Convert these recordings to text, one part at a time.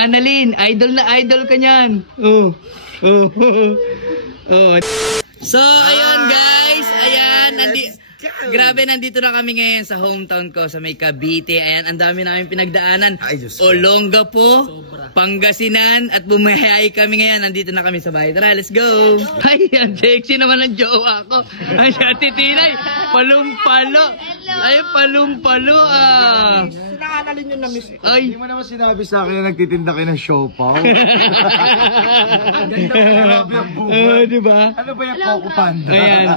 Annalyn. Idol na idol ka niyan. Oh. So, ayun guys. Ayan, grabe, nandito na kami ngayon sa hometown ko, sa may Cavite. Ayan, ang dami namin pinagdaanan. Olongapo, Pangasinan, at bumayay kami ngayon. Nandito na kami sa bahay. Tara, let's go! Ay, ang sexy naman ang jowa ko. Ay, si Ate Tinay, palumpalo. Ay, palumpalo ah. Nakakakalin yun na miss. Ay. Hindi mo naman sinabi sa akin na nagtitinda kayo ng siopaw. Diba? Ano ba yung Coco Panda? Ayan.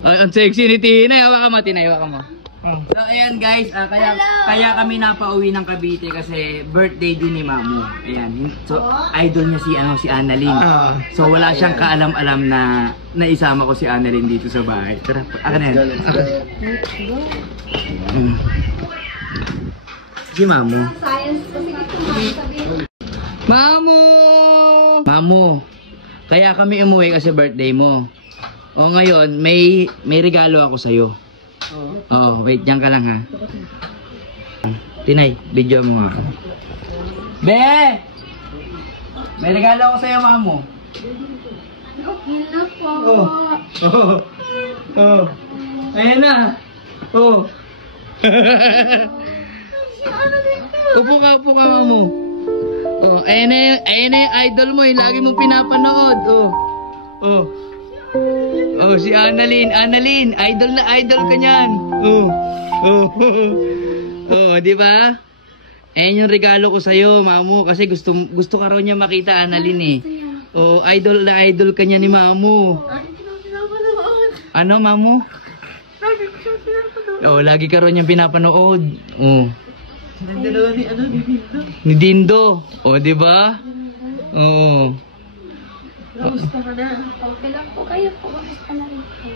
Ang sexy ni Tinay. Hawakan mo, Tinay. Hawakan mo. So, ayan guys. Kaya kami napauwi ng Cavite kasi birthday din ni Mamu. Ayan. So, idol niya si Annalyn. So, wala siyang kaalam-alam na naisama ko si Annalyn dito sa bahay. Tara, akan yan. Si Mamu. Mamu, kaya kami umuwi kasi birthday mo. O ngayon, may regalo ako sa'yo. Oh, wait, dyan ka lang ha. Tinay, video mo nga. Be! May regalo ako sa'yo, Mamu. Hello po. Ayan na. Upo ka, Mamu. Ayan na yung idol mo, lagi mong pinapanood. Si Annalyn. Annalyn, idol na idol ka niyan. Di ba? Ayan yung regalo ko sa'yo, Mamu. Kasi gusto ka raw niya makita, Annalyn eh. Idol na idol ka niya ni Mamu. Ano, Mamu? Lagi ka raw niyang pinapanood. Ni Dindo. Di ba? Gusto ko na. Okay lang po kayo po. Gusto na rin po.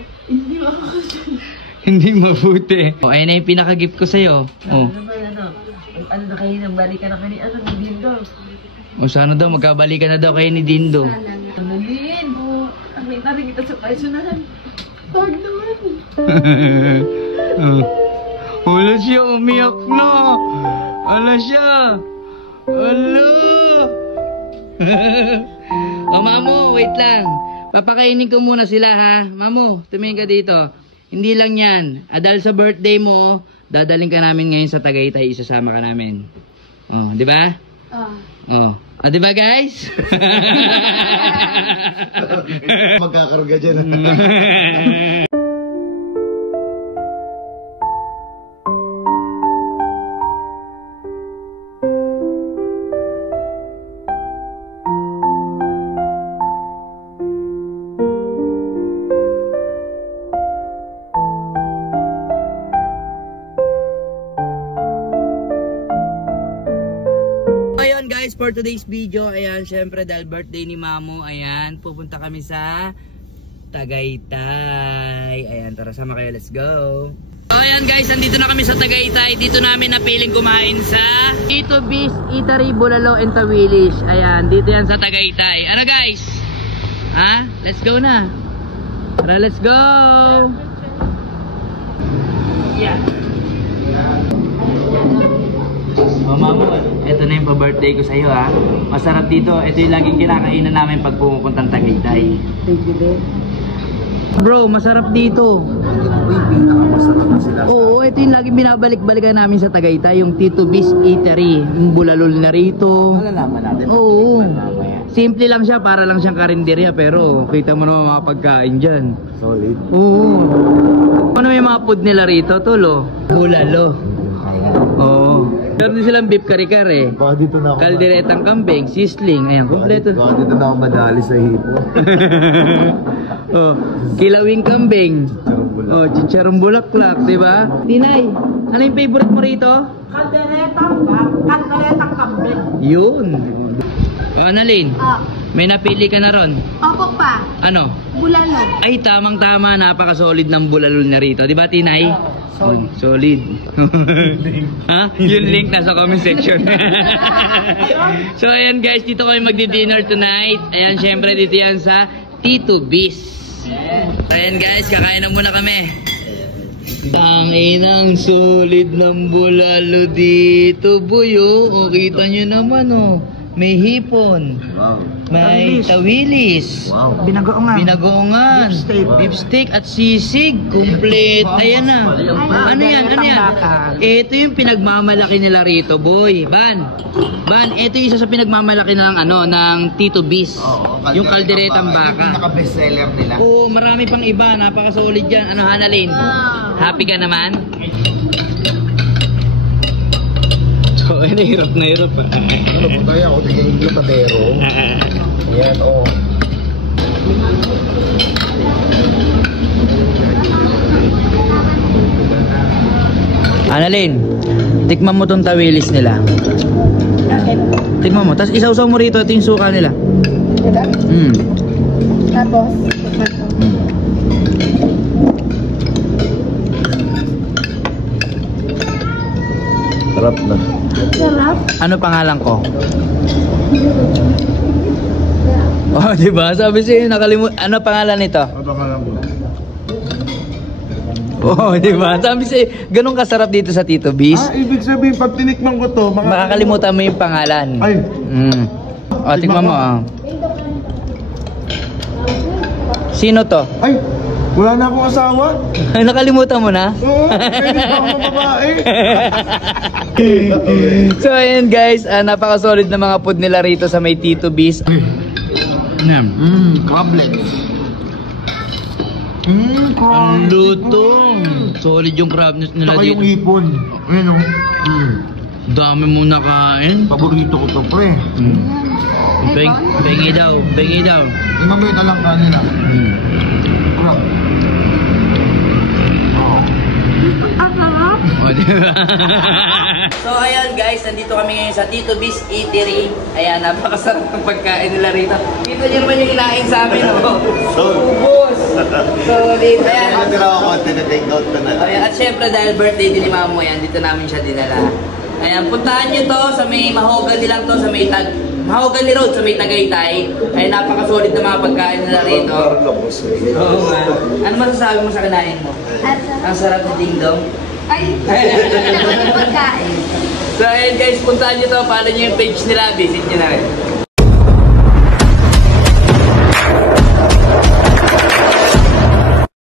Hindi mabuti. Ayan na yung pinaka-gift ko sa'yo. Ano na kayo nang balikan na kayo ni Dindo? Sana daw, magkabalikan na daw kayo ni Dindo. Annalyn! Ang may narin kita sa personalan. Pag naman. Wala siya, umiyak na. Wala siya. Wala. Mamu, wait lang. Papakainin ko muna sila ha. Mamu, tumingin ka dito. Hindi lang yan. Dahil sa birthday mo, dadaling ka namin ngayon sa Tagaytay. Isasama ka namin. Di ba? Di ba guys? Magkakaroon dyan. Guys, for today's video, ayan, syempre dahil birthday ni Mamu, ayan, pupunta kami sa Tagaytay. Ayan, tara, sama kayo, let's go. Ayan guys, nandito na kami sa Tagaytay. Dito namin napiling kumain sa Tito Bis Eatery, Bulalo and Tawilis. Ayan, dito yan sa Tagaytay. Ano guys? Let's go na. Tara, let's go. Yeah. Mamu, ito na yung pa-birthday ko sa'yo ha. Masarap dito. Ito yung laging kinakainan namin pag pumupuntang Tagaytay. Thank you, babe. Bro, masarap dito. Pinakamasarap na sila. Ito yung laging binabalik-balikan namin sa Tagaytay. Yung Tito Bis Eatery. Yung bulalol na rito. Malalaman natin. Simple lang siya, para lang siyang karinderya. Pero kita mo naman mga pagkain dyan. Solid. Ano may mga food nila rito, Tulo? Bulalo. Meron din silang beef kare-kare. Baka dito na ako. Kalderetang kambing, sisling. Ayan, kompleto. Baka dito na ako madali sa hipo. Kilawing kambing. Chicharong bulaklak, di ba? Tinay, ano yung favorite mo rito? Kalderetang kambing. Yun. Annalyn, may napili ka na ron. Opo pa. Ano? Bulalo. Ay, tamang-tama. Napaka-solid ng bulalo na rito. Di ba, Tinay? Solid. Ha? Yung link nasa comment section. So, ayan guys. Dito kami magdi-dinner tonight. Ayan, syempre dito yan sa Tito Bis. Ayan guys, kakain na muna kami. Ang inang solid ng bulalo dito, boy. Kita nyo naman, may hipon, Wow. may tawilis, Wow. binagoongan, beef steak at sisig, complete. Ayan na. Ano yan? Ano yan? Ito yung pinagmamalaki nila rito, boy. Ban, ito yung isa sa pinagmamalaki ng ng Tito Bis. Yung kalderetang baka. Yung pinaka-bestseller nila. Oo, marami pang iba. Napaka-solid yan. Ano, Hanalin? Happy ka naman? So, hirap na hirap. Ano ba tayo? Ako tigil yung patero. Ayan, oo. Hanalin, tikman mo tong tawilis nila. Tikman mo. Tapos isawsaw mo rito. Ito yung suka nila. Tapos, Sarap na. sarap. Ano pangalan ko? Oh, di ba? Sabi siya, ano pangalan nito? Ano ba ka lang mo? Oh, di ba? Sabi siya, ganun kasarap dito sa Tito Bis. Ibig sabihin, pag tinikman ko to, Makakalimutan mo yung pangalan. Ay. O, tikman mo. Oh. Sino to? Ay, wala na akong asawa. Ay, nakalimutan mo na? Oo, pwede pa akong babae. So, ayan guys, napaka-solid na mga food nila rito sa may Tito Bis. Crablets. Ang lutong. Solid yung crab nila Saka yung dito. ipon. Ayan o. Dami mo nakain. Paborito ko to, pre. Bengi daw, bengi daw. Yung mamaya na lang kanila. Crab. Ang sarap. O, diba? So ayan guys, nandito kami ngayon sa Tito Bis Eatery. Ayan, napakasarap ng pagkain nila rito. Dito nyo naman yung inain sa amin, oh. Ubus. Solid. Ayan. Natira ako konti na take out ko na. Ayan, at syempre dahil birthday din ni Mamo yan, dito namin siya dinala. Ayan, puntahan nyo to sa may Mahogany lang to, sa may Mahogany Road, sa may Tagaytay. Ay napaka-solid na mga pagkain nila rito. Oo nga. Ano masasabi mo sa kinain mo? Ang sarap ni Ding Dong. Ay, pagkain. So ayun guys, puntahan nyo to, follow nyo yung page nila, visit nyo na rin.